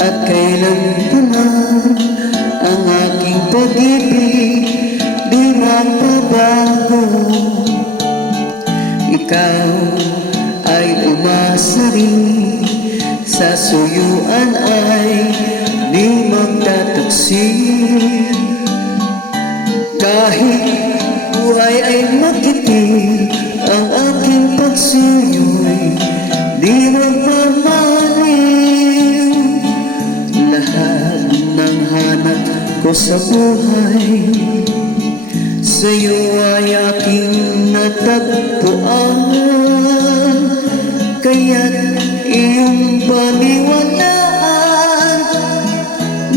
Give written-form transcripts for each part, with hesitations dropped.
at kailan pa man ang aking pag-ibig di mapabago. Ikaw ay umasa rin, sa suyuan ay di magtataksil. Kahit buhay ay makitil, ang aking pagsuyo'y di magmamaliw. Lahat ng hanap ko sa buhay sa'yo ay aking natagpuan. Kaya't iyong paniwalaan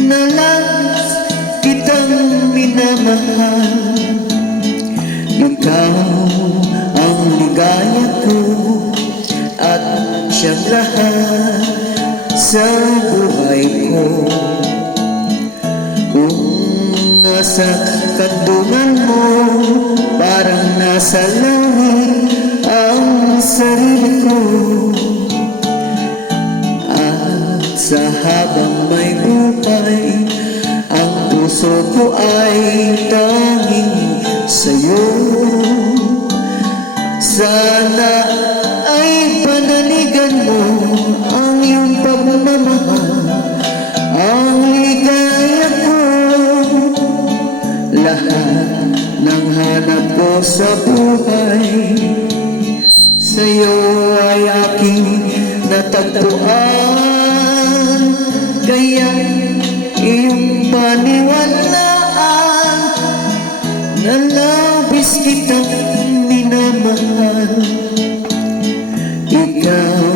na last kitang minamahal. Ikaw ang ligaya ko at siyang lahat sa buhay ko. Kung nasa kandungan mo, parang nasa langit ang sarili ko. At sa habang may buhay, ang puso ko ay tanging sa'yo. Sana ay panaligan mo ang iyong pagmamahal, ang ligaya ko. Lahat ng hanap ko sa buhay sa'yo ay aking natagpuan. Kaya iyong paniwalaan na labis kitang minamahal. Ikaw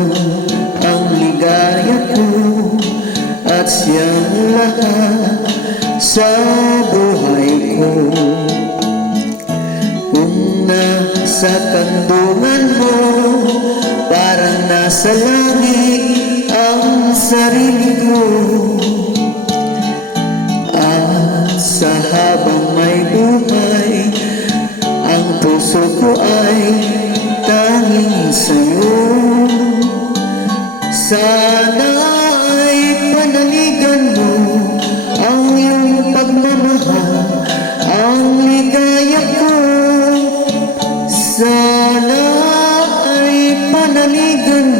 ang ligaya ko at siyang lahat sa buhay ko. Kung nasa kandungan mo, parang nasa langit ang sarili ko. At sa habang may buhay, ang puso ko ay tanging sa'yo. Sana ay panaligan mo ang iyong pagmamahal, ang ligaya ko. Sana ay panaligan